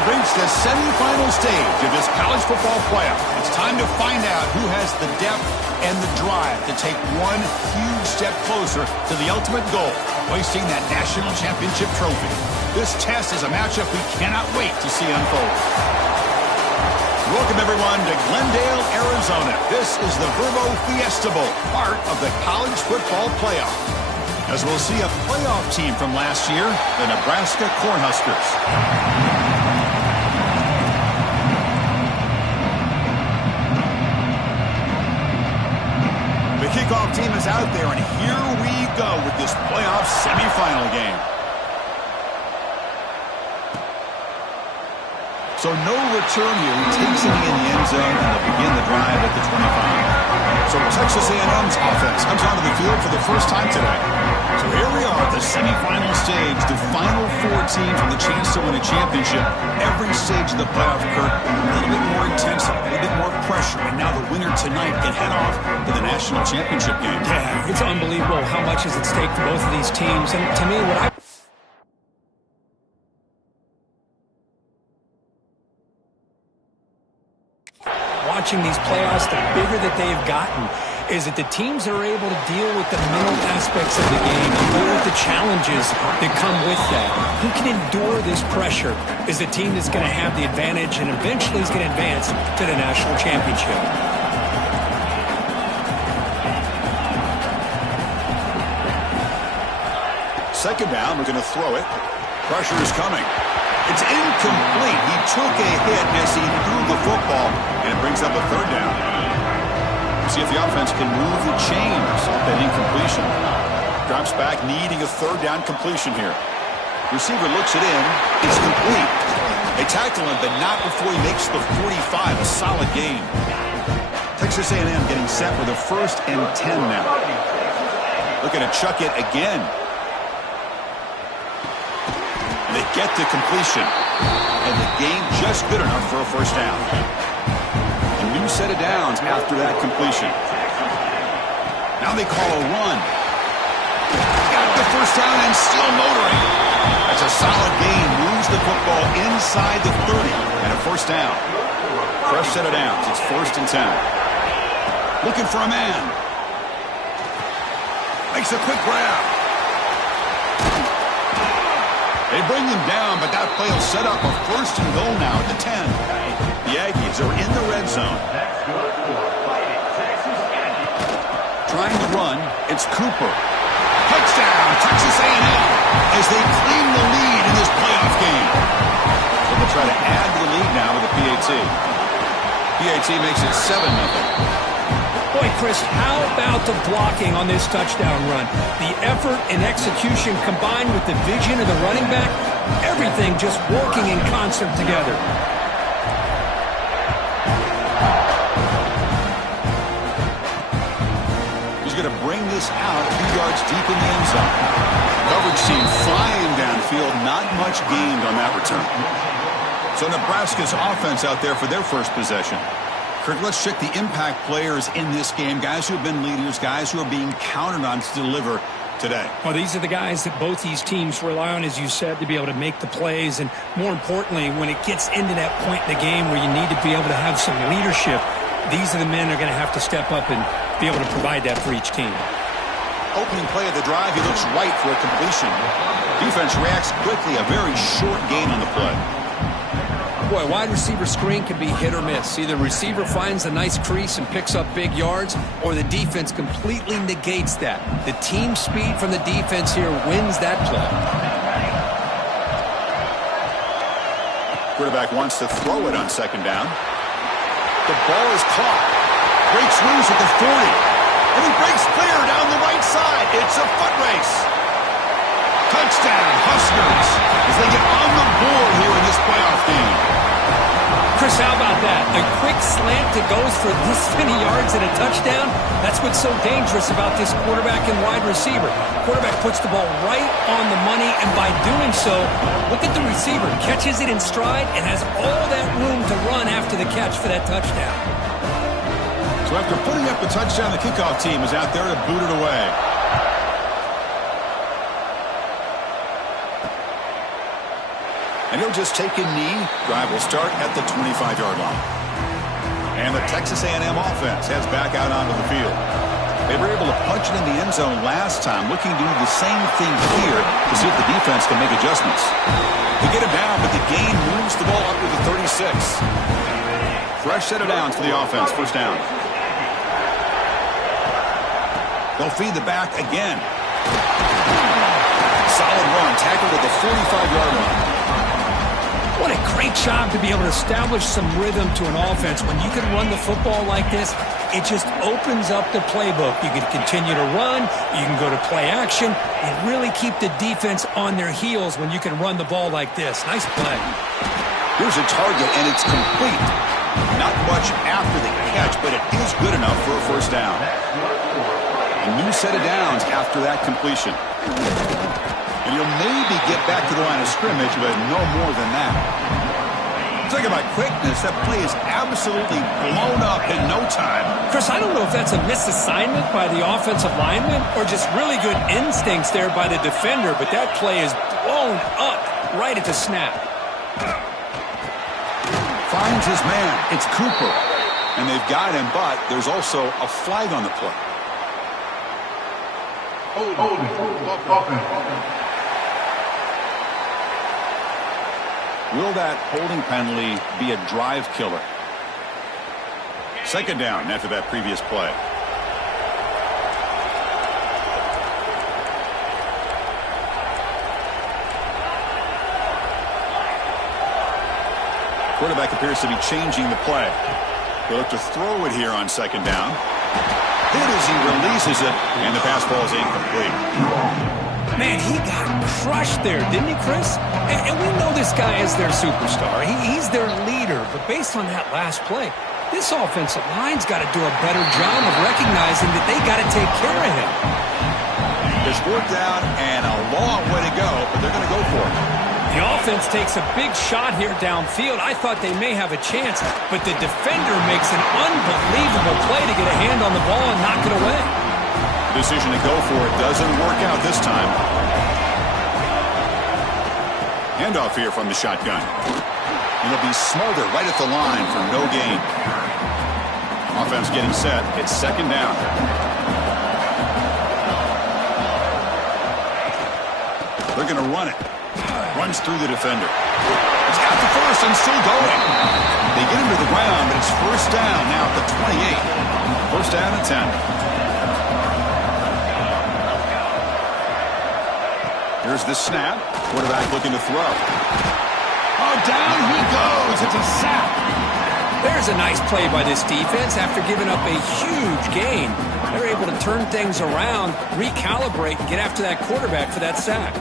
have reached the semifinal stage of this college football playoff. It's time to find out who has the depth and the drive to take one huge step closer to the ultimate goal, hoisting that national championship trophy. This test is a matchup we cannot wait to see unfold. Welcome, everyone, to Glendale, Arizona. This is the Verbo Fiesta Bowl, part of the college football playoff. As we'll see a playoff team from last year, the Nebraska Cornhuskers. The kickoff team is out there, and here we go with this playoff semifinal game. So no return here. He takes it in the end zone, and they'll begin the drive at the 25. So Texas A&M's offense comes onto the field for the first time today. So here we are, the semifinal stage, the final four teams with a chance to win a championship. Every stage of the playoff, Kurt, a little bit more intensity, a little bit more pressure, and now the winner tonight can head off to the national championship game. Yeah, it's unbelievable how much is at stake for both of these teams. And to me, watching these playoffs, the bigger that they've gotten, is that the teams are able to deal with the mental aspects of the game and deal with the challenges that come with that. Who can endure this pressure is the team that's going to have the advantage and eventually is going to advance to the national championship. Second down, we're going to throw it. Pressure is coming. It's incomplete. He took a hit as he threw the football, and it brings up a third down. See if the offense can move the chains off that incompletion. Drops back, needing a third down completion here. Receiver looks it in. It's complete. They tackle him, but not before he makes the 45. A solid gain. Texas A&M getting set for the 1st and 10 now. Looking to chuck it again. They get to completion, and the game just good enough for a first down. A new set of downs after that completion. Now they call a run. Got the first down and still motoring. That's a solid gain. Moves the football inside the 30 and a first down. Fresh set of downs. It's 1st and 10. Looking for a man. Makes a quick grab. They bring them down, but that play will set up a 1st and goal now at the 10. The Aggies are in the red zone. Trying to run, it's Cooper. Touchdown, Texas A&M, as they claim the lead in this playoff game. So they'll try to add to the lead now with the PAT. PAT makes it 7-0. Boy, Chris, how about the blocking on this touchdown run? The effort and execution combined with the vision of the running back, everything just working in concert together. He's going to bring this out a few yards deep in the end zone. Coverage team flying downfield, not much gained on that return. So Nebraska's offense out there for their first possession. Kurt, let's check the impact players in this game, guys who have been leaders, guys who are being counted on to deliver today. Well, these are the guys that both these teams rely on, as you said, to be able to make the plays. And more importantly, when it gets into that point in the game where you need to be able to have some leadership, these are the men that are going to have to step up and be able to provide that for each team. Opening play of the drive, he looks right for a completion. Defense reacts quickly, a very short gain on the play. Boy, wide receiver screen can be hit or miss. Either receiver finds a nice crease and picks up big yards, or the defense completely negates that. The team speed from the defense here wins that play. Quarterback wants to throw it on 2nd down. The ball is caught. Breaks loose at the 40. And he breaks clear down the right side. It's a foot race. Touchdown, Huskers, as they get on the board here in this playoff game. Chris, how about that? A quick slant that goes for this many yards and a touchdown. That's what's so dangerous about this quarterback and wide receiver. Quarterback puts the ball right on the money, and by doing so, look at the receiver. Catches it in stride and has all that room to run after the catch for that touchdown. So after putting up the touchdown, the kickoff team is out there to boot it away. And he'll just take a knee. Drive will start at the 25-yard line. And the Texas A&M offense heads back out onto the field. They were able to punch it in the end zone last time, looking to do the same thing here to see if the defense can make adjustments. They get it down, but the gain moves the ball up to the 36. Fresh set of downs for the offense. First down. They'll feed the back again. Solid run, tackled at the 45-yard line. What a great job to be able to establish some rhythm to an offense. When you can run the football like this, it just opens up the playbook. You can continue to run. You can go to play action and really keep the defense on their heels when you can run the ball like this. Nice play. Here's a target, and it's complete. Not much after the catch, but it is good enough for a first down. A new set of downs after that completion. And you'll maybe get back to the line of scrimmage, but no more than that. Talking about quickness, that play is absolutely blown up in no time. Chris, I don't know if that's a misassignment by the offensive lineman or just really good instincts there by the defender, but that play is blown up right at the snap. Finds his man. It's Cooper. And they've got him, but there's also a flag on the play. Will that holding penalty be a drive killer? Second down after that previous play. Quarterback appears to be changing the play. They'll look to throw it here on second down. Hit as he releases it, and the pass ball is incomplete. Man, he got crushed there, didn't he, Chris? And we know this guy is their superstar. He's their leader. But based on that last play, this offensive line's got to do a better job of recognizing that they got to take care of him. There's fourth down and a long way to go, but they're going to go for it. The offense takes a big shot here downfield. I thought they may have a chance, but the defender makes an unbelievable play to get a hand on the ball and knock it away. The decision to go for it doesn't work out this time. Handoff here from the shotgun. It'll be Smother right at the line for no gain. Offense getting set. It's second down. They're going to run it. Runs through the defender. It's got the first and still going. They get him to the ground, but it's first down now at the 28. First down and 10. Here's the snap. Quarterback looking to throw. Oh, down he goes. It's a sack. There's a nice play by this defense. After giving up a huge gain, they're able to turn things around, recalibrate, and get after that quarterback for that sack.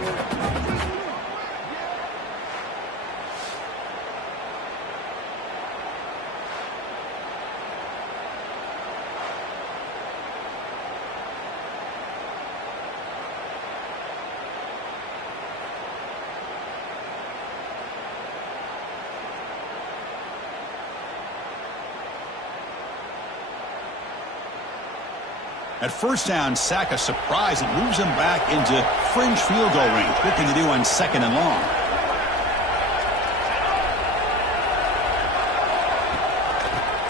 At first down, sack a surprise. It moves him back into fringe field goal range. What can you do on second and long?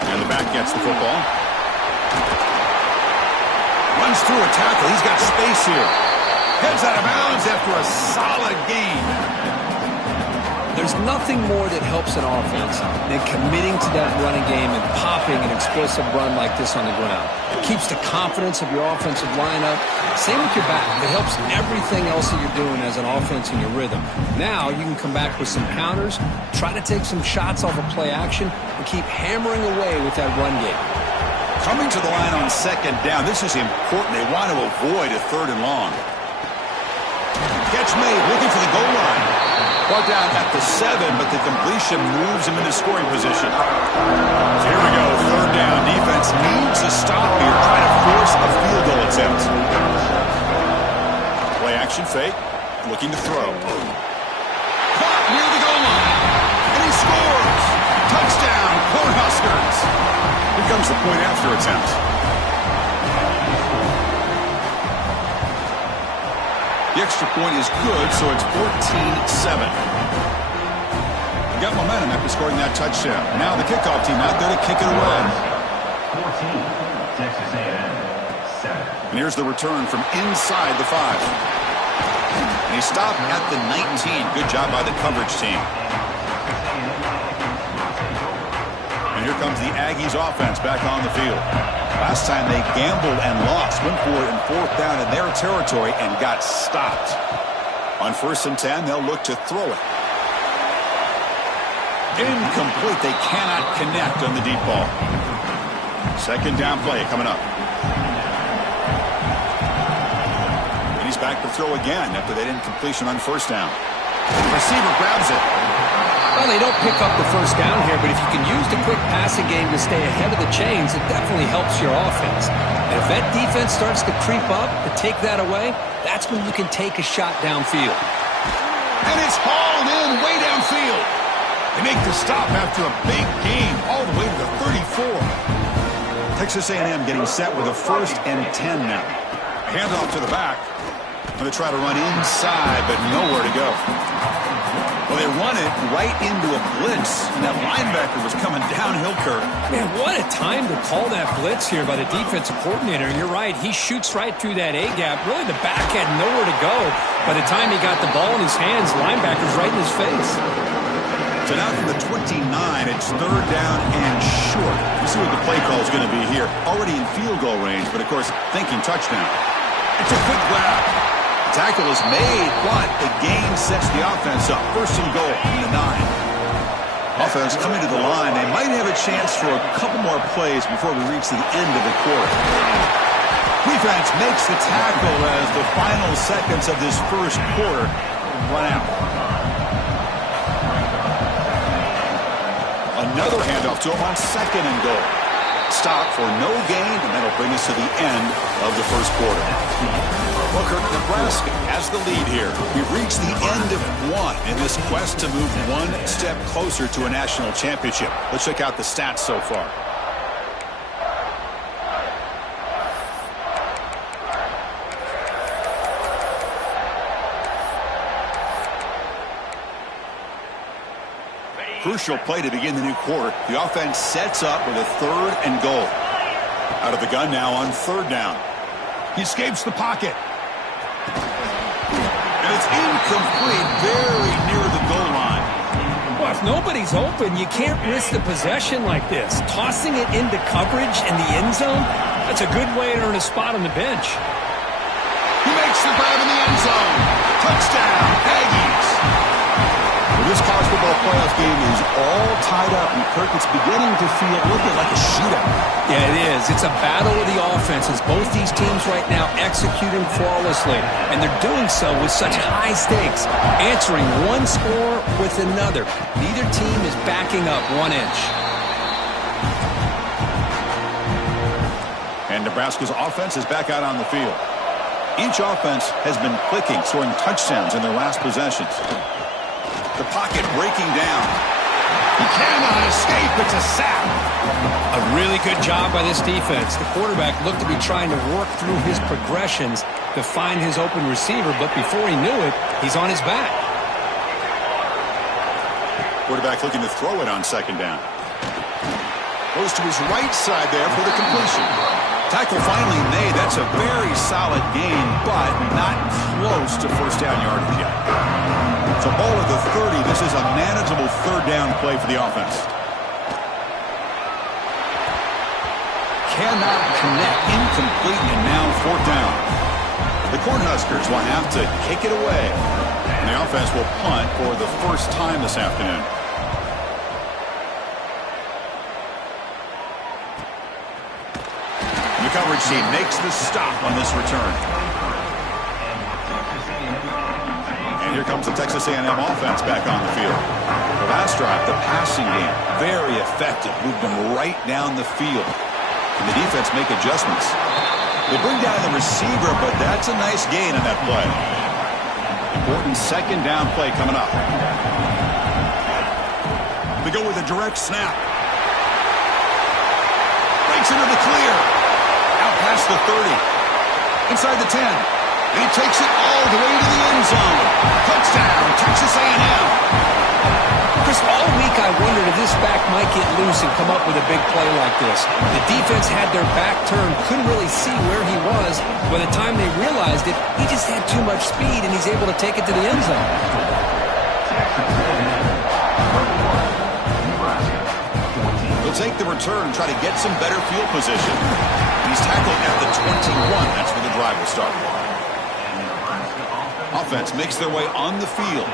And the back gets the football. Runs through a tackle. He's got space here. Heads out of bounds after a solid gain. There's nothing more that helps an offense than committing to that running game and popping an explosive run like this on the ground. It keeps the confidence of your offensive lineup. Same with your back. It helps everything else that you're doing as an offense in your rhythm. Now you can come back with some counters, try to take some shots off of play action, and keep hammering away with that run game. Coming to the line on second down, this is important. They want to avoid a third and long. Catch made, looking for the goal line. Brought down at the 7, but the completion moves him into scoring position. So here we go, third down. Defense needs a stop here, trying to force a field goal attempt. Play action fake, looking to throw. Caught near the goal line, and he scores. Touchdown, Cornhuskers. Here comes the point after attempt. The extra point is good, so it's 14-7. got momentum after scoring that touchdown. Now the kickoff team out there to kick it away. 14, Texas A&M, 7. And here's the return from inside the 5. And he stopped at the 19. Good job by the coverage team. And here comes the Aggies offense back on the field. Last time they gambled and lost. Went for it in 4th down in their territory and got stopped. On 1st and 10, they'll look to throw it. Incomplete. They cannot connect on the deep ball. 2nd down play coming up. And he's back to throw again after that incompletion on 1st down. The receiver grabs it. Well, they don't pick up the 1st down here, but if you can use the quick passing game to stay ahead of the chains, it definitely helps your offense. And if that defense starts to creep up to take that away, that's when you can take a shot downfield. And it's hauled in way downfield. They make the stop after a big gain all the way to the 34. Texas A&M getting set with a 1st and 10 now. Handoff to the back. Going to try to run inside, but nowhere to go. Well, they run it right into a blitz, and that linebacker was coming downhill, Kirk. Man, what a time to call that blitz here by the defensive coordinator. And you're right, he shoots right through that A-gap. Really, the back had nowhere to go. By the time he got the ball in his hands, linebacker's right in his face. So now from the 29, it's 3rd down and short. We'll see what the play call is going to be here. Already in field goal range, but of course, thinking touchdown. It's a quick grab. The tackle is made, but the gain sets the offense up. 1st and goal from the 9. Offense coming to the line. They might have a chance for a couple more plays before we reach the end of the quarter. Defense makes the tackle as the final seconds of this 1st quarter run out. Another handoff to him on 2nd and goal. Stop for no gain, and that'll bring us to the end of the 1st quarter. Booker, Nebraska has the lead here. We've reached the end of 1 in this quest to move 1 step closer to a national championship. Let's check out the stats so far. Crucial play to begin the new quarter. The offense sets up with a 3rd and goal. Out of the gun now on 3rd down. He escapes the pocket. And it's incomplete, very near the goal line. Well, if nobody's open, you can't risk the possession like this. Tossing it into coverage in the end zone, that's a good way to earn a spot on the bench. He makes the grab in the end zone. Touchdown, Aggies. Well, this college football playoff game is all tied up, and Kirk, it's beginning to feel a little bit like a shootout. Yeah, it is. It's a battle of the offenses. Both these teams right now executing flawlessly, and they're doing so with such high stakes, answering one score with another. Neither team is backing up 1 inch. And Nebraska's offense is back out on the field. Each offense has been clicking, scoring touchdowns in their last possessions. The pocket breaking down. He cannot escape. It's a sack. A really good job by this defense. The quarterback looked to be trying to work through his progressions to find his open receiver, but before he knew it, he's on his back. Quarterback looking to throw it on 2nd down. Goes to his right side there for the completion. Tackle finally made. That's a very solid gain, but not close to 1st down yardage yet. It's a ball at the 30. This is a manageable 3rd down play for the offense. Cannot connect. Incomplete, and now 4th down. The Cornhuskers will have to kick it away. And the offense will punt for the 1st time this afternoon. The coverage team makes the stop on this return. And here comes the Texas A&M offense back on the field. The last drive, the passing game, very effective. Moved them right down the field. And the defense make adjustments. They bring down the receiver, but that's a nice gain on that play. Important 2nd down play coming up. They go with a direct snap. Breaks into the clear. Out past the 30. Inside the 10. And he takes it all the way to the end zone. Touchdown, Texas A&M. Chris, all I wondered if this back might get loose and come up with a big play like this. The defense had their back turned, couldn't really see where he was. By the time they realized it, he just had too much speed, and he's able to take it to the end zone. He'll take the return and try to get some better field position. He's tackled at the 21. That's where the drive will start. Offense makes their way on the field.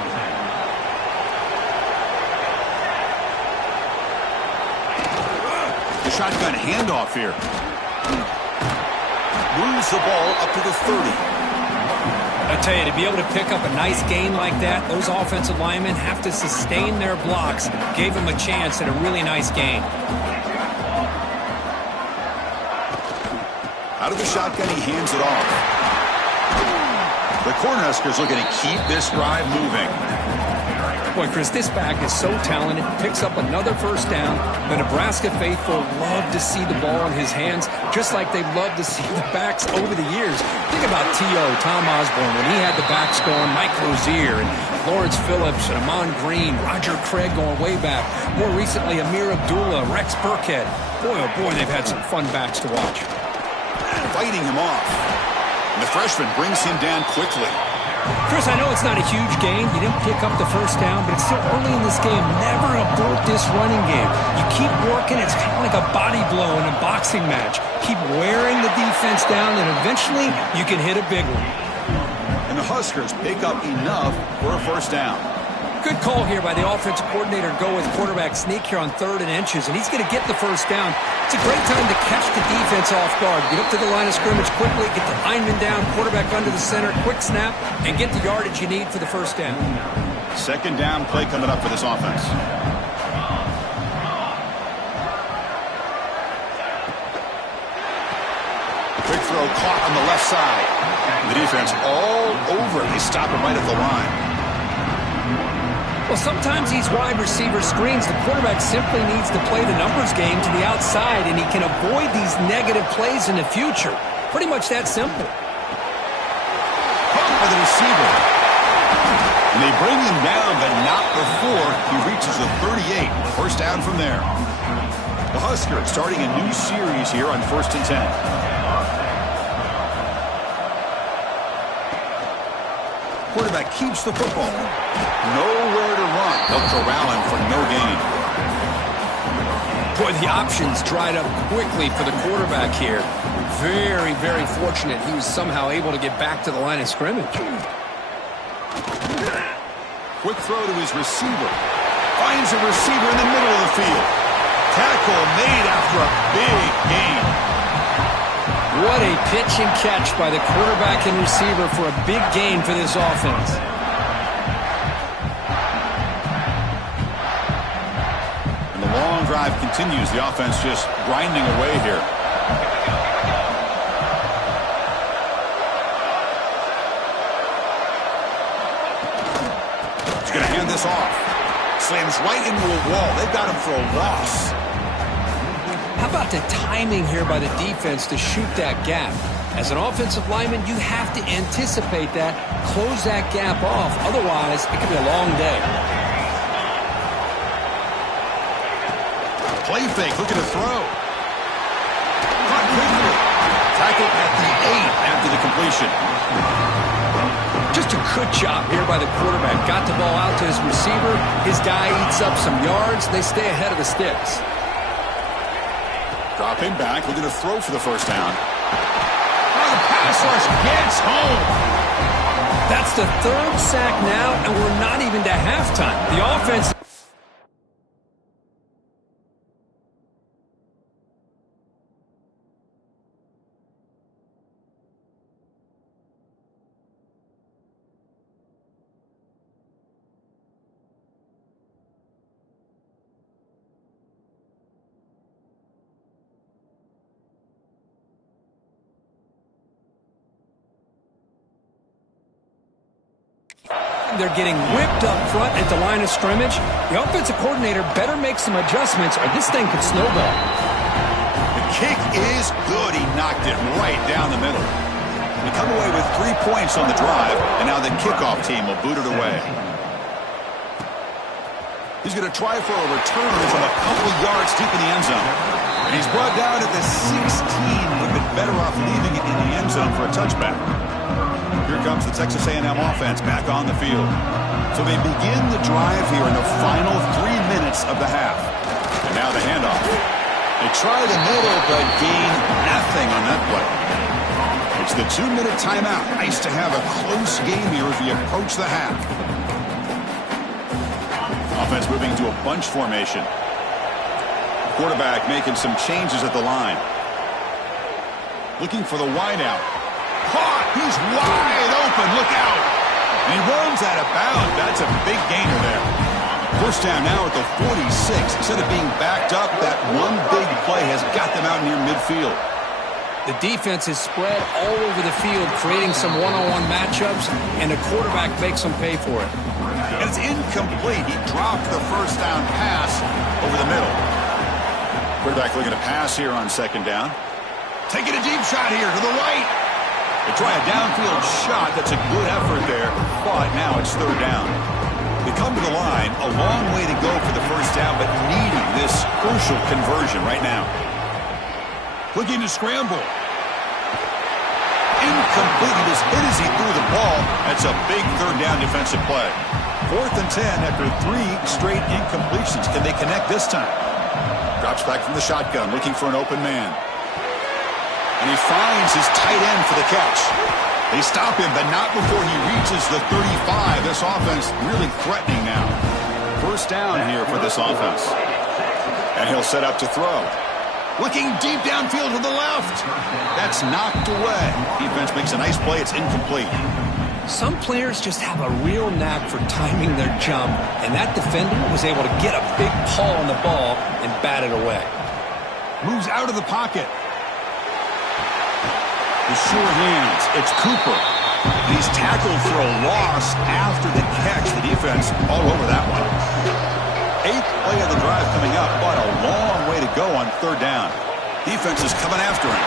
The shotgun handoff here. Moves the ball up to the 30. I tell you, to be able to pick up a nice gain like that, those offensive linemen have to sustain their blocks. Gave him a chance at a really nice gain. Out of the shotgun, he hands it off. The Cornhuskers looking to keep this drive moving. Boy, Chris, this back is so talented. Picks up another first down. The Nebraska faithful love to see the ball in his hands, just like they've loved to see the backs over the years. Think about T.O., Tom Osborne, when he had the backs going, Mike Rozier, and Lawrence Phillips, and Amon Green, Roger Craig going way back. More recently, Amir Abdullah, Rex Burkhead. Boy, oh boy, they've had some fun backs to watch. Fighting him off. And the freshman brings him down quickly. Chris, I know it's not a huge gain. You didn't pick up the first down, but it's still early in this game. Never abort this running game. You keep working. It's kind of like a body blow in a boxing match. Keep wearing the defense down, and eventually you can hit a big one. And the Huskers pick up enough for a first down. Good call here by the offensive coordinator to go with quarterback sneak here on 3rd and inches, and he's going to get the first down. It's a great time to catch the defense off guard. Get up to the line of scrimmage quickly, get the lineman down, quarterback under the center, quick snap, and get the yardage you need for the first down. Second down play coming up for this offense. Quick throw caught on the left side. The defense all over. They stop him right at the line. Well, sometimes these wide receiver screens, the quarterback simply needs to play the numbers game to the outside, and he can avoid these negative plays in the future. Pretty much that simple. Caught by the receiver. And they bring him down, but not before he reaches the 38. First down from there. The Huskers starting a new series here on 1st and 10. Quarterback keeps the football. Nowhere to run. They'll corral him for no gain. Boy, the options dried up quickly for the quarterback here. Very, very fortunate he was somehow able to get back to the line of scrimmage. Quick throw to his receiver. Finds a receiver in the middle of the field. Tackle made after a big gain. What a pitch and catch by the quarterback and receiver for a big gain for this offense. And the long drive continues. The offense just grinding away here. He's going to hand this off. Slams right into a wall. They've got him for a loss. How about the timing here by the defense to shoot that gap? As an offensive lineman, you have to anticipate that, close that gap off. Otherwise, it could be a long day. Play fake, looking to throw. Caught quickly. Tackled at the 8 after the completion. Just a good job here by the quarterback. Got the ball out to his receiver. His guy eats up some yards. They stay ahead of the sticks. Dropping back, looking to throw for the first down. Oh, the pass rush gets home. That's the 3rd sack now, and we're not even to halftime. The offense... They're getting whipped up front at the line of scrimmage. The offensive coordinator better make some adjustments or this thing could snowball. The kick is good. He knocked it right down the middle. We come away with 3 points on the drive, and now the kickoff team will boot it away. He's going to try for a return from a couple yards deep in the end zone. And he's brought down at the 16. Would have been better off leaving it in the end zone for a touchback. Here comes the Texas A&M offense back on the field. So they begin the drive here in the final 3 minutes of the half. And now the handoff. They try the middle, but gain nothing on that play. It's the 2-minute timeout. Nice to have a close game here as we approach the half. Offense moving to a bunch formation. Quarterback making some changes at the line. Looking for the wideout. Caught! He's wide open. Look out! And he runs out of bounds. That's a big gainer there. First down now at the 46. Instead of being backed up, that one big play has got them out near midfield. The defense is spread all over the field, creating some one-on-one matchups, and the quarterback makes them pay for it. And it's incomplete. He dropped the first down pass over the middle. Quarterback looking to pass here on second down. Taking a deep shot here to the right. They try a downfield shot. That's a good effort there. But now it's third down. They come to the line. A long way to go for the first down, but needing this crucial conversion right now. Looking to scramble. Incomplete. He just hit as he threw the ball. That's a big third down defensive play. 4th and 10 after 3 straight incompletions. Can they connect this time? Drops back from the shotgun, looking for an open man. And he finds his tight end for the catch. They stop him, but not before he reaches the 35. This offense really threatening now. First down here for this offense. And he'll set up to throw. Looking deep downfield to the left. That's knocked away. Defense makes a nice play. It's incomplete. Some players just have a real knack for timing their jump, and that defender was able to get a big paw on the ball and bat it away. Moves out of the pocket. The sure hands. It's Cooper. He's tackled for a loss after the catch. The defense all over that one. 8th play of the drive coming up, but a long way to go on third down. Defense is coming after him.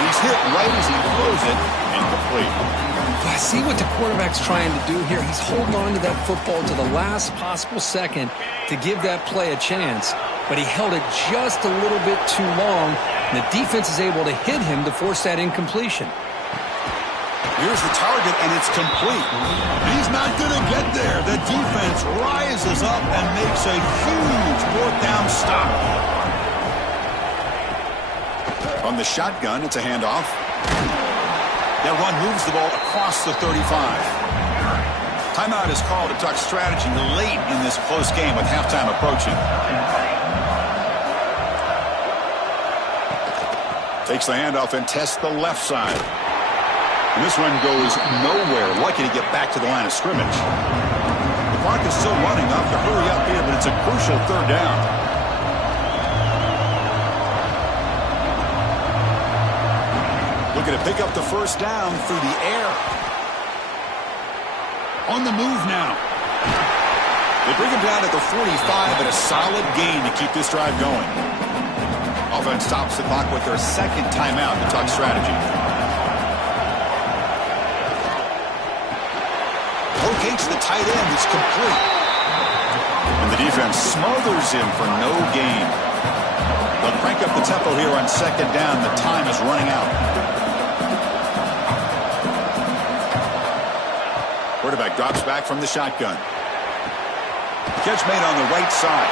He's hit right as he throws it. Incomplete. I see what the quarterback's trying to do here. He's holding on to that football to the last possible second to give that play a chance, but he held it just a little bit too long, and the defense is able to hit him to force that incompletion. Here's the target, and it's complete. He's not going to get there. The defense rises up and makes a huge 4th down stop. From the shotgun, it's a handoff. That run moves the ball across the 35. Timeout is called to talk strategy late in this close game with halftime approaching. Takes the handoff and tests the left side. And this run goes nowhere. Lucky to get back to the line of scrimmage. The clock is still running. Off to hurry up here, but it's a crucial third down. Looking to pick up the first down through the air. On the move now. They bring him down at the 45, but a solid gain to keep this drive going. Offense stops the clock with their second timeout to talk strategy. Locates the tight end. It's complete. And the defense smothers him for no gain. They'll crank up the tempo here on second down. The time is running out. Quarterback drops back from the shotgun. Catch made on the right side.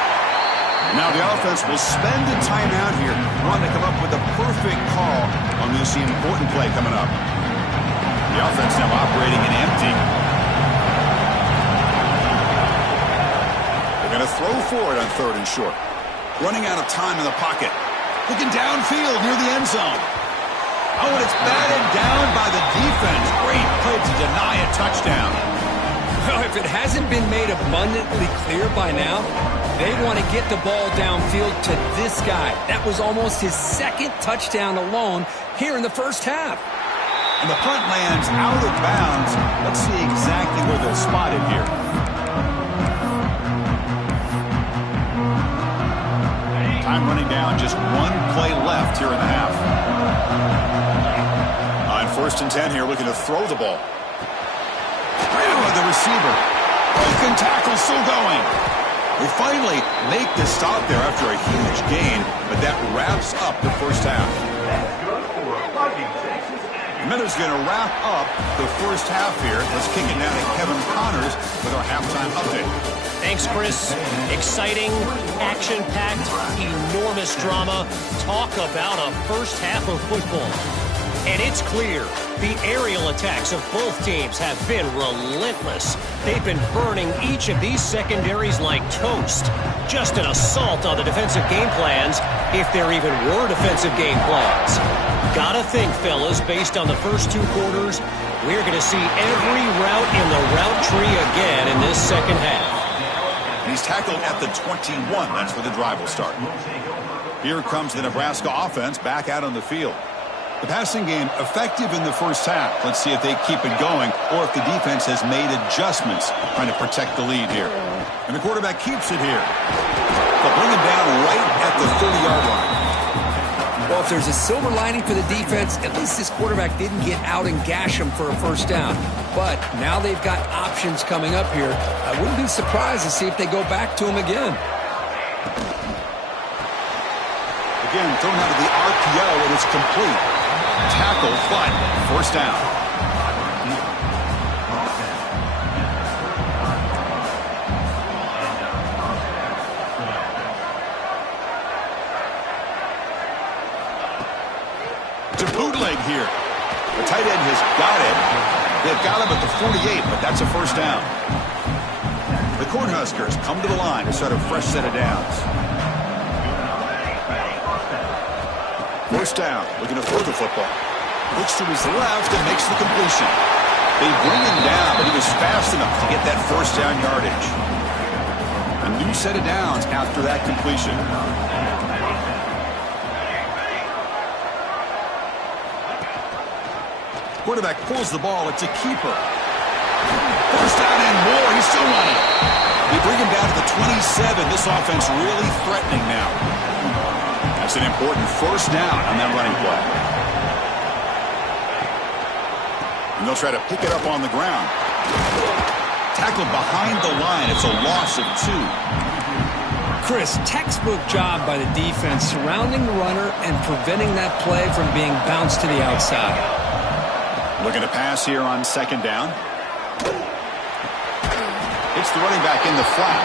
Now the offense will spend a timeout here, wanting to come up with the perfect call on this important play coming up. The offense now operating in empty. They're going to throw for it on 3rd and short. Running out of time in the pocket. Looking downfield near the end zone. Oh, and it's batted down by the defense. Great play to deny a touchdown. Well, if it hasn't been made abundantly clear by now, they want to get the ball downfield to this guy. That was almost his 2nd touchdown alone here in the first half. And the punt lands out of bounds. Let's see exactly where they'll spot it here. Time running down, just one play left here in the half. On 1st and 10 here, looking to throw the ball. Ran with the receiver. Broken tackle still going. They finally make the stop there after a huge gain, but that wraps up the first half. And then it's going to wrap up the first half here. Let's kick it down to Kevin Connors with our halftime update. Thanks, Chris. Exciting, action-packed, enormous drama. Talk about a first half of football. And it's clear the aerial attacks of both teams have been relentless. They've been burning each of these secondaries like toast. Just an assault on the defensive game plans, if there even were defensive game plans. Gotta think, fellas, based on the first two quarters, we're going to see every route in the route tree again in this second half. And he's tackled at the 21. That's where the drive will start. Here comes the Nebraska offense back out on the field. The passing game effective in the first half. Let's see if they keep it going or if the defense has made adjustments trying to protect the lead here. And the quarterback keeps it here. They'll bring him down right at the 30-yard line. Well, if there's a silver lining for the defense, at least this quarterback didn't get out and gash him for a first down. But now they've got options coming up here. I wouldn't be surprised to see if they go back to him again. Again, thrown out of the RPO, and it's complete. Tackle, but first down. To bootleg here. The tight end has got it. They've got him at the 48, but that's a first down. The Cornhuskers come to the line to start a fresh set of downs. First down, looking to throw the football. Looks to his left and makes the completion. They bring him down, but he was fast enough to get that first down yardage. A new set of downs after that completion. Quarterback pulls the ball. It's a keeper. First down and more. He's still running. They bring him down to the 27. This offense really threatening now. That's an important first down on that running play. And they'll try to pick it up on the ground. Tackled behind the line. It's a loss of 2. Chris, textbook job by the defense surrounding the runner and preventing that play from being bounced to the outside. Looking to pass here on second down. It's the running back in the flat.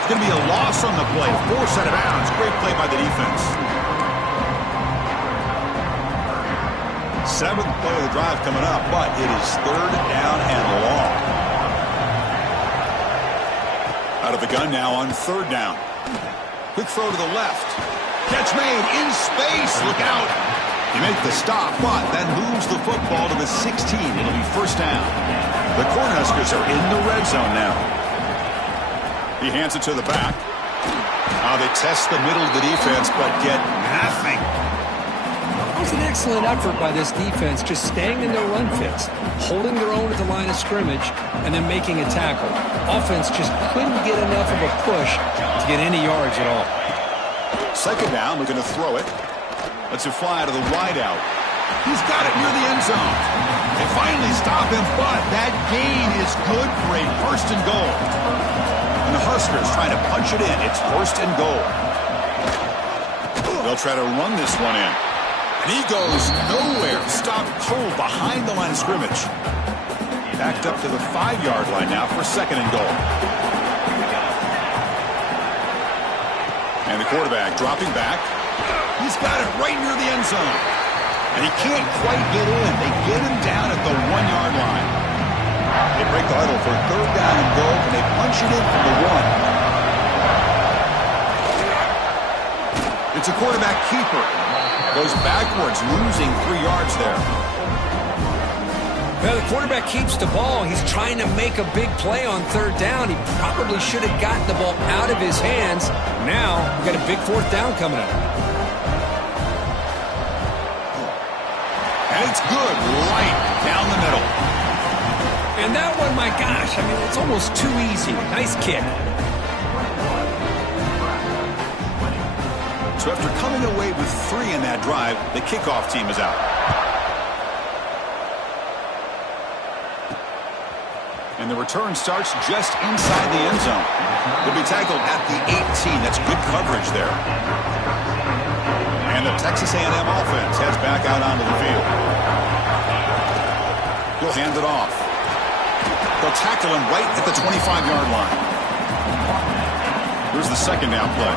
It's going to be a loss on the play. Forced out of bounds. Great play by the defense. 7th play of the drive coming up, but it is third down and long. Out of the gun now on third down. Quick throw to the left. Catch made in space. Look out. He makes the stop, but that moves the football to the 16. It'll be first down. The Cornhuskers are in the red zone now. He hands it to the back. They test the middle of the defense, but get nothing. It was an excellent effort by this defense, just staying in their run fits, holding their own at the line of scrimmage, and then making a tackle. Offense just couldn't get enough of a push to get any yards at all. Second down, looking to throw it. Lets it fly out of the wide out. He's got it near the end zone. They finally stop him, but that gain is good for a first and goal. And the Huskers trying to punch it in. It's first and goal. They'll try to run this one in. And he goes nowhere. Stopped cold behind the line of scrimmage. Backed up to the 5-yard line now for second and goal. And the quarterback dropping back. He's got it right near the end zone. And he can't quite get in. They get him down at the 1-yard line. They break the huddle for third down and goal, and they punch it in from the 1. It's a quarterback keeper. Goes backwards, losing 3 yards there. Well, the quarterback keeps the ball. He's trying to make a big play on third down. He probably should have gotten the ball out of his hands. Now, we've got a big fourth down coming up. And it's good, right down the middle. And that one, my gosh, I mean, it's almost too easy. Nice kick. So after coming away with 3 in that drive, the kickoff team is out. And And the return starts just inside the end zone. He'll be tackled at the 18. That's good coverage there. And the Texas A&M offense heads back out onto the field. He'll hand it off. They'll tackle him right at the 25-yard line. Here's the second down play.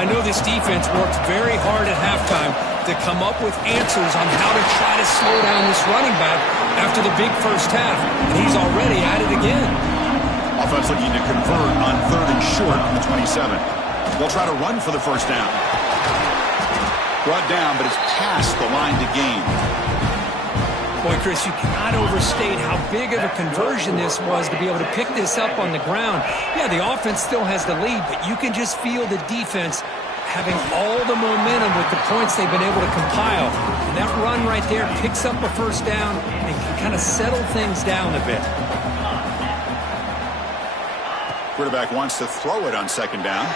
I know this defense worked very hard at halftime to come up with answers on how to try to slow down this running back after the big first half. And he's already at it again. Offense looking to convert on 3rd and short on the 27. They'll try to run for the first down. Brought down, but it's past the line to gain. Boy, Chris, you cannot overstate how big of a conversion this was to be able to pick this up on the ground. Yeah, the offense still has the lead, but you can just feel the defense having all the momentum with the points they've been able to compile. And that run right there picks up a first down and can kind of settle things down a bit. Quarterback wants to throw it on second down.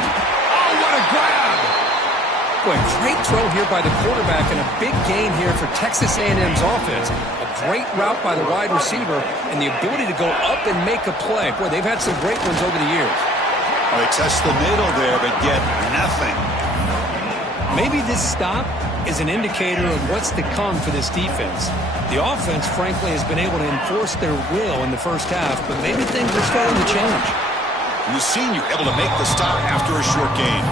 Oh, what a grab! Boy, great throw here by the quarterback and a big gain here for Texas A&M's offense. A great route by the wide receiver and the ability to go up and make a play. Boy, they've had some great ones over the years. Well, they test the middle there, but get nothing. Maybe this stop is an indicator of what's to come for this defense. The offense, frankly, has been able to enforce their will in the first half, but maybe things are starting to change. And the senior able to make the stop after a short gain.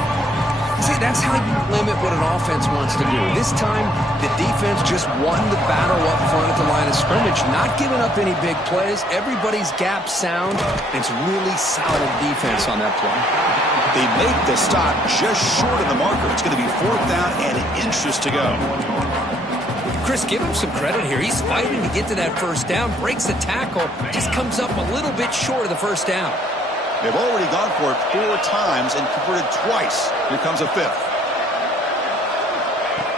See, that's how you limit what an offense wants to do. This time, the defense just won the battle up front at the line of scrimmage, not giving up any big plays. Everybody's gap sound, and it's really solid defense on that play. They make the stop just short of the marker. It's going to be 4th down and inches to go. Chris, give him some credit here. He's fighting to get to that first down, breaks the tackle, just comes up a little bit short of the first down. They've already gone for it 4 times and converted twice. Here comes a 5th.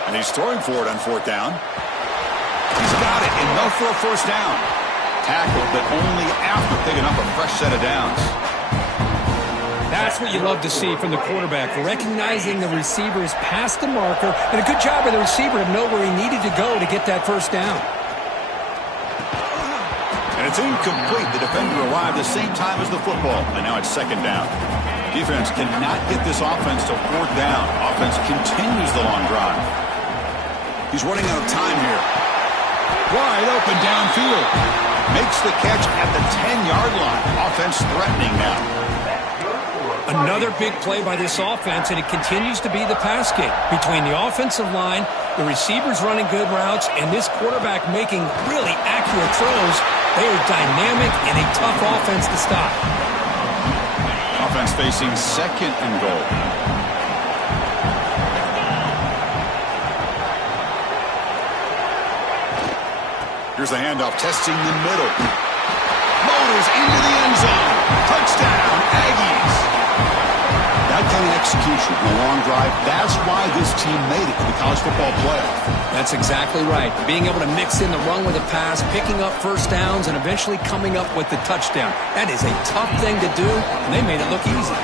And he's throwing for it on 4th down. He's got it, enough for a first down. Tackled, but only after picking up a fresh set of downs. That's what you love to see from the quarterback, recognizing the receiver is past the marker, and a good job by the receiver to know where he needed to go to get that first down. And it's incomplete. The defender arrived the same time as the football, and now it's 2nd down. Defense cannot get this offense to 4th down. Offense continues the long drive. He's running out of time here. Wide open downfield. Makes the catch at the 10-yard line. Offense threatening now. Another big play by this offense, and it continues to be the pass game. Between the offensive line, the receivers running good routes, and this quarterback making really accurate throws, they are dynamic and a tough offense to stop. Offense facing 2nd and goal. Here's the handoff, testing the middle. Motors into the end zone. Touchdown, Aggies. That kind of execution in a long drive, that's why this team made it to the college football playoff. That's exactly right. Being able to mix in the run with the pass, picking up first downs, and eventually coming up with the touchdown. That is a tough thing to do, and they made it look easy.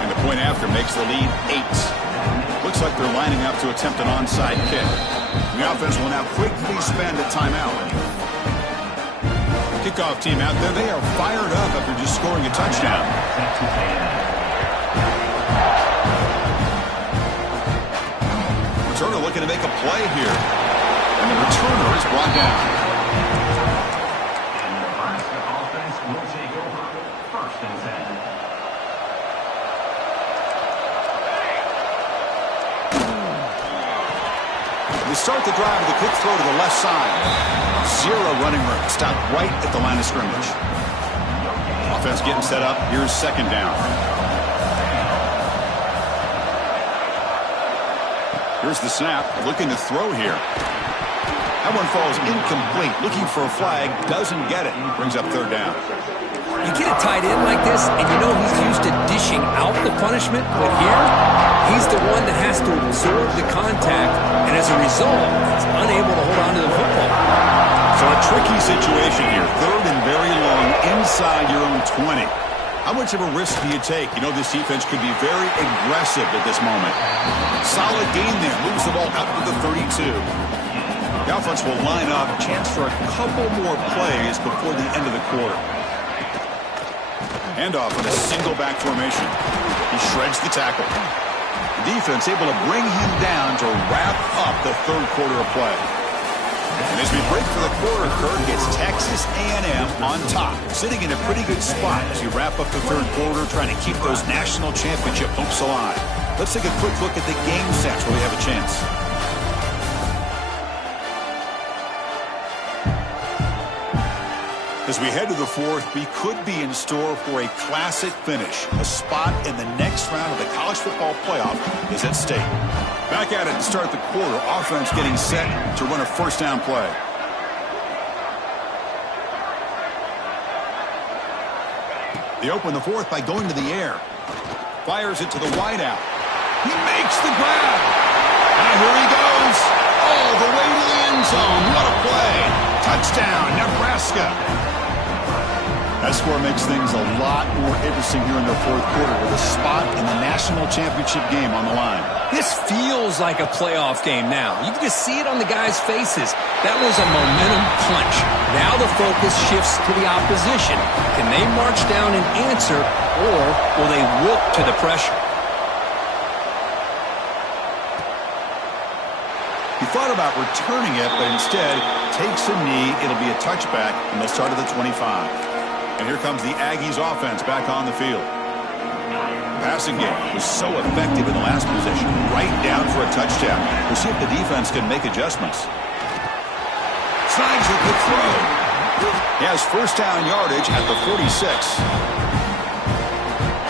And the point after makes the lead 8. Looks like they're lining up to attempt an onside kick. And the offense will now quickly spend a timeout. Kickoff team out there, they are fired up after just scoring a touchdown. Returner looking to make a play here. And the returner is brought down. And the Nebraska offense will take over 1st and 10. They start the drive with a quick throw to the left side. 0 running room. Stopped right at the line of scrimmage. Offense getting set up. Here's 2nd down. Here's the snap. Looking to throw here. That one falls incomplete. Looking for a flag. Doesn't get it. Brings up 3rd down. You get a tight end like this, and you know he's used to dishing out the punishment, but here, he's the one that has to absorb the contact, and as a result, he's unable to hold on to the football. So a tricky situation here. 3rd and very long inside your own 20. How much of a risk do you take? You know this defense could be very aggressive at this moment. Solid gain there. Moves the ball out to the 32. The offense will line up. Chance for a couple more plays before the end of the quarter. Handoff in a single back formation. He shreds the tackle. The defense able to bring him down to wrap up the third quarter of play. And as we break for the quarter, Kirk, it's Texas A&M on top, sitting in a pretty good spot as we wrap up the third quarter, trying to keep those national championship hopes alive. Let's take a quick look at the game sets where we have a chance. As we head to the fourth, we could be in store for a classic finish. A spot in the next round of the college football playoff is at stake. Back at it to start the quarter. Offense getting set to run a first down play. They open the fourth by going to the air. Fires it to the wideout. He makes the grab. And here he goes. All the way to the end zone. What a play. Touchdown, Nebraska. That score makes things a lot more interesting here in the fourth quarter with a spot in the national championship game on the line. This feels like a playoff game now. You can just see it on the guys' faces. That was a momentum punch. Now the focus shifts to the opposition. Can they march down and answer, or will they wilt to the pressure? He thought about returning it, but instead takes a knee. It'll be a touchback, and they'll start at the 25. And here comes the Aggies offense back on the field. The passing game was so effective in the last possession, right down for a touchdown. We'll see if the defense can make adjustments. Snags a good throw. He has first down yardage at the 46.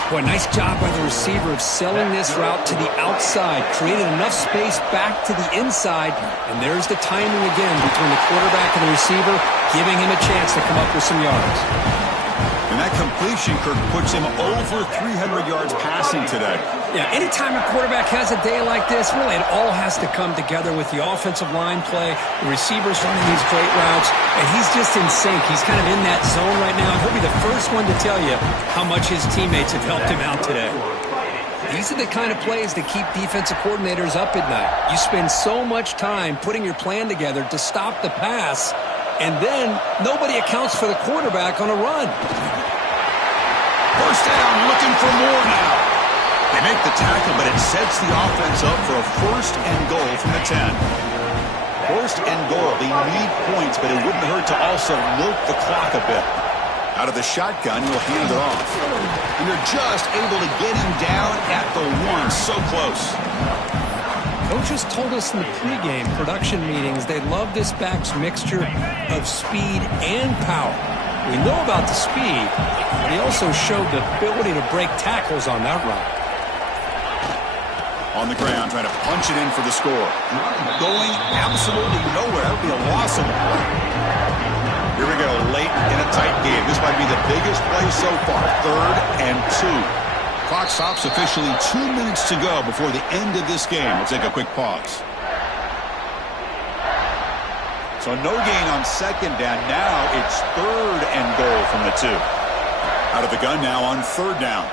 Boy, nice job by the receiver of selling this route to the outside, created enough space back to the inside, and there's the timing again between the quarterback and the receiver, giving him a chance to come up with some yards. And that completion, Kirk, puts him over 300 yards passing today. Yeah, anytime a quarterback has a day like this, really it all has to come together with the offensive line play, the receivers running these great routes, and he's just in sync. He's kind of in that zone right now. He'll be the first one to tell you how much his teammates have helped him out today. These are the kind of plays that keep defensive coordinators up at night. You spend so much time putting your plan together to stop the pass, and then nobody accounts for the quarterback on a run. First down, looking for more now. They make the tackle, but it sets the offense up for a first and goal from the 10. First and goal. They need points, but it wouldn't hurt to also milk the clock a bit. Out of the shotgun, you'll hand it off. And they're just able to get him down at the 1. So close. Coaches told us in the pregame production meetings they love this back's mixture of speed and power. We know about the speed, but he also showed the ability to break tackles on that run. On the ground, trying to punch it in for the score. Going absolutely nowhere. That would be a loss of the play. Here we go, late in a tight game. This might be the biggest play so far. 3rd and 2. Clock stops officially 2 minutes to go before the end of this game. We'll take a quick pause. So no gain on second down. Now it's 3rd and goal from the 2. Out of the gun now on 3rd down.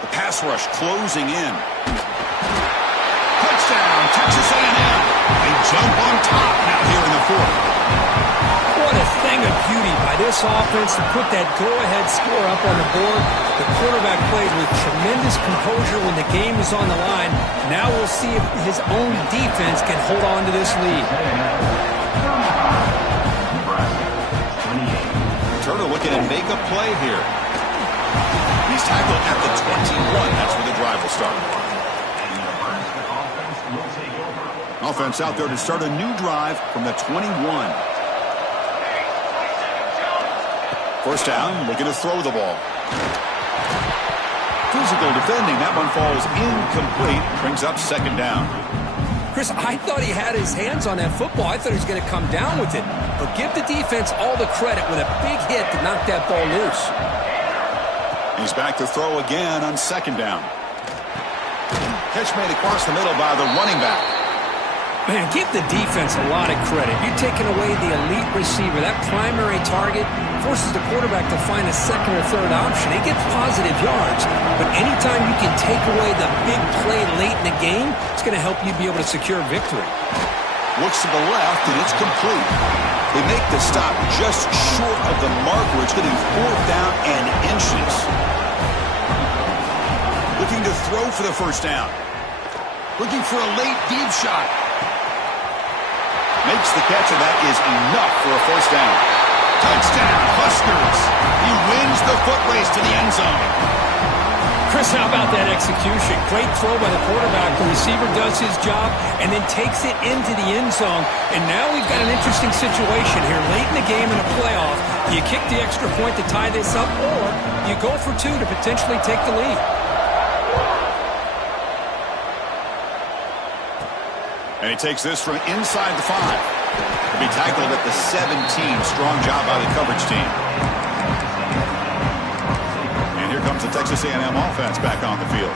The pass rush closing in. Touchdown, Texas A&M. They jump on top now here in the 4th. What a thing of beauty by this offense to put that go-ahead score up on the board. The quarterback played with tremendous composure when the game was on the line. Now we'll see if his own defense can hold on to this lead. Turner looking to make a play here. He's tackled at the 21. That's where the drive will start. Offense out there to start a new drive from the 21. First down, looking to throw the ball. Physical defending. That one falls incomplete. Brings up 2nd down. Chris, I thought he had his hands on that football. I thought he was going to come down with it. But give the defense all the credit with a big hit to knock that ball loose. He's back to throw again on 2nd down. Catch made across the middle by the running back. Man, give the defense a lot of credit. You're taking away the elite receiver. That primary target forces the quarterback to find a 2nd or 3rd option. He gets positive yards, but anytime you can take away the big play late in the game, it's going to help you be able to secure victory. Looks to the left, and it's complete. They make the stop just short of the mark where it's going to be 4th down and inches. Looking to throw for the first down. Looking for a late deep shot. Makes the catch, and that is enough for a first down. Touchdown, Huskers. He wins the foot race to the end zone. Chris, how about that execution? Great throw by the quarterback. The receiver does his job and then takes it into the end zone. And now we've got an interesting situation here. Late in the game in a playoff, do you kick the extra point to tie this up, or you go for 2 to potentially take the lead? And he takes this from inside the 5. He'll be tackled at the 17. Strong job by the coverage team. And here comes the Texas A&M offense back on the field.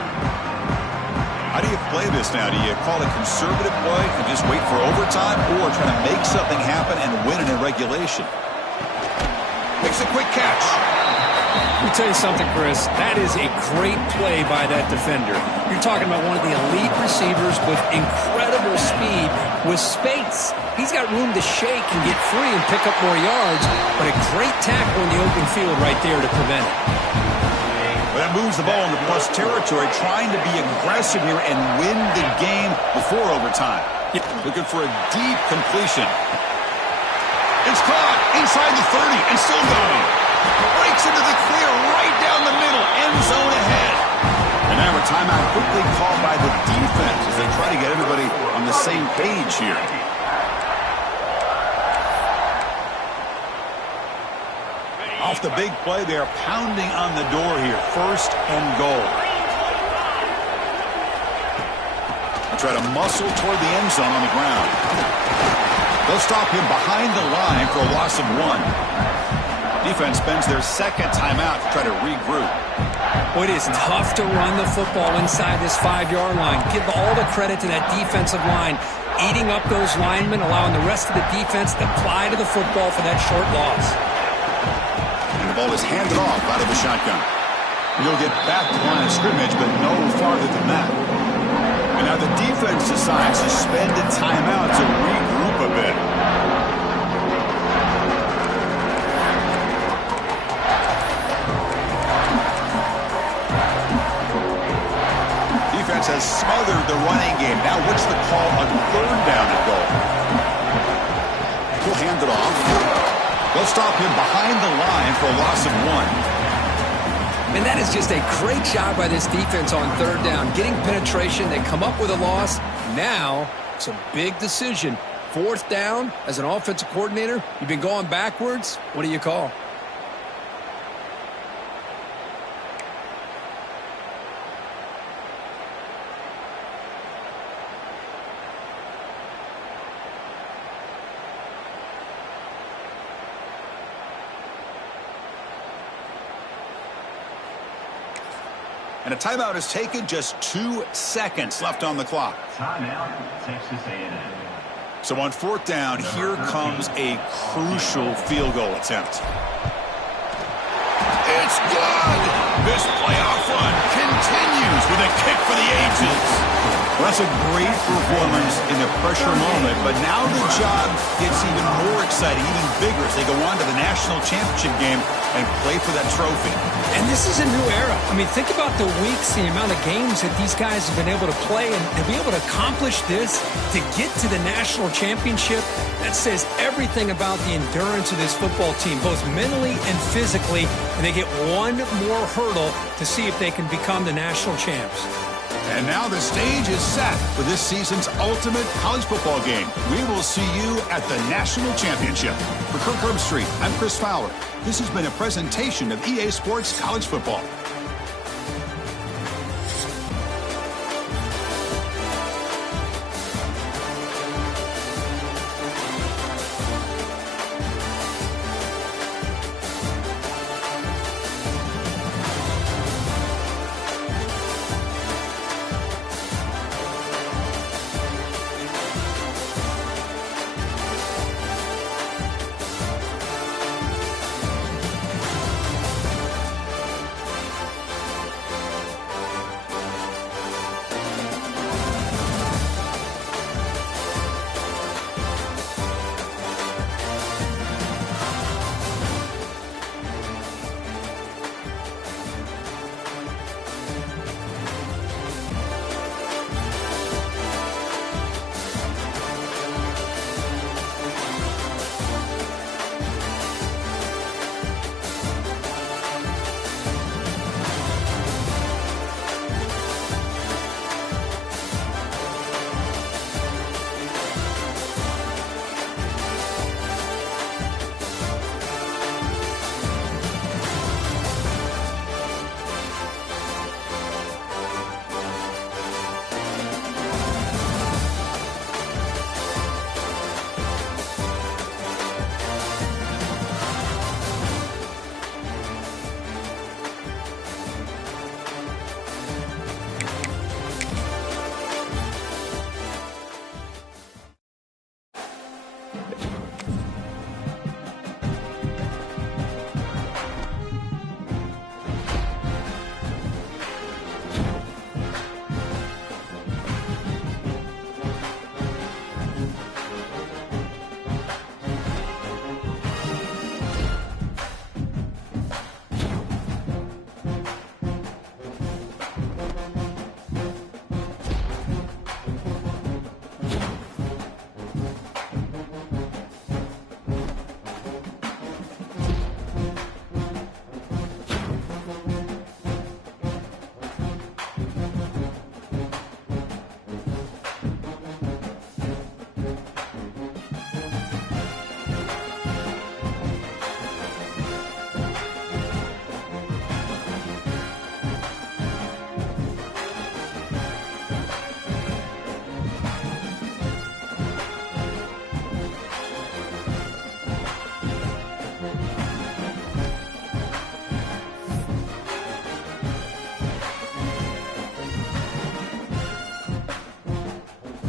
How do you play this now? Do you call it conservative play and just wait for overtime, or try to make something happen and win it in regulation? Makes a quick catch. Let me tell you something, Chris. That is a great play by that defender. You're talking about one of the elite receivers with incredible speed, with space. He's got room to shake and get free and pick up more yards, but a great tackle in the open field right there to prevent it. Well, that moves the ball into plus territory, trying to be aggressive here and win the game before overtime. Yep. Looking for a deep completion. It's caught inside the 30 and still going. Breaks into the clear right down the middle. End zone ahead. And now a timeout quickly called by the defense as they try to get everybody on the same page here. Off the big play, they are pounding on the door here. 1st and goal. They try to muscle toward the end zone on the ground. They'll stop him behind the line for a loss of 1. Defense spends their 2nd timeout to try to regroup. Well, it is tough to run the football inside this 5-yard line. Give all the credit to that defensive line, eating up those linemen, allowing the rest of the defense to fly to the football for that short loss. And the ball is handed off out of the shotgun. He'll get back to the line of scrimmage, but no farther than that. And now the defense decides to spend a timeout to regroup a bit. Defense has smothered the running game. Now what's the call on 3rd down and goal? He'll hand it off. They'll stop him behind the line for a loss of 1. And that is just a great job by this defense on 3rd down. Getting penetration, they come up with a loss. Now, it's a big decision. 4th down, as an offensive coordinator, you've been going backwards. What do you call? And a timeout is taken. Just 2 seconds left on the clock. Timeout, Texas A&M. So on 4th down, here comes a crucial field goal attempt. It's good! This playoff run continues with a kick for the ages. Well, that's a great performance in the pressure moment, but now the job gets even more exciting, even bigger as they go on to the national championship game and play for that trophy. And this is a new era. I mean, think about the weeks, the amount of games that these guys have been able to play, and to be able to accomplish this, to get to the national championship, that says everything about the endurance of this football team, both mentally and physically, and they get one more hurdle to see if they can become the national champs. And now the stage is set for this season's ultimate college football game. We will see you at the national championship. For Kirk Herbstreit, I'm Chris Fowler. This has been a presentation of EA Sports College Football.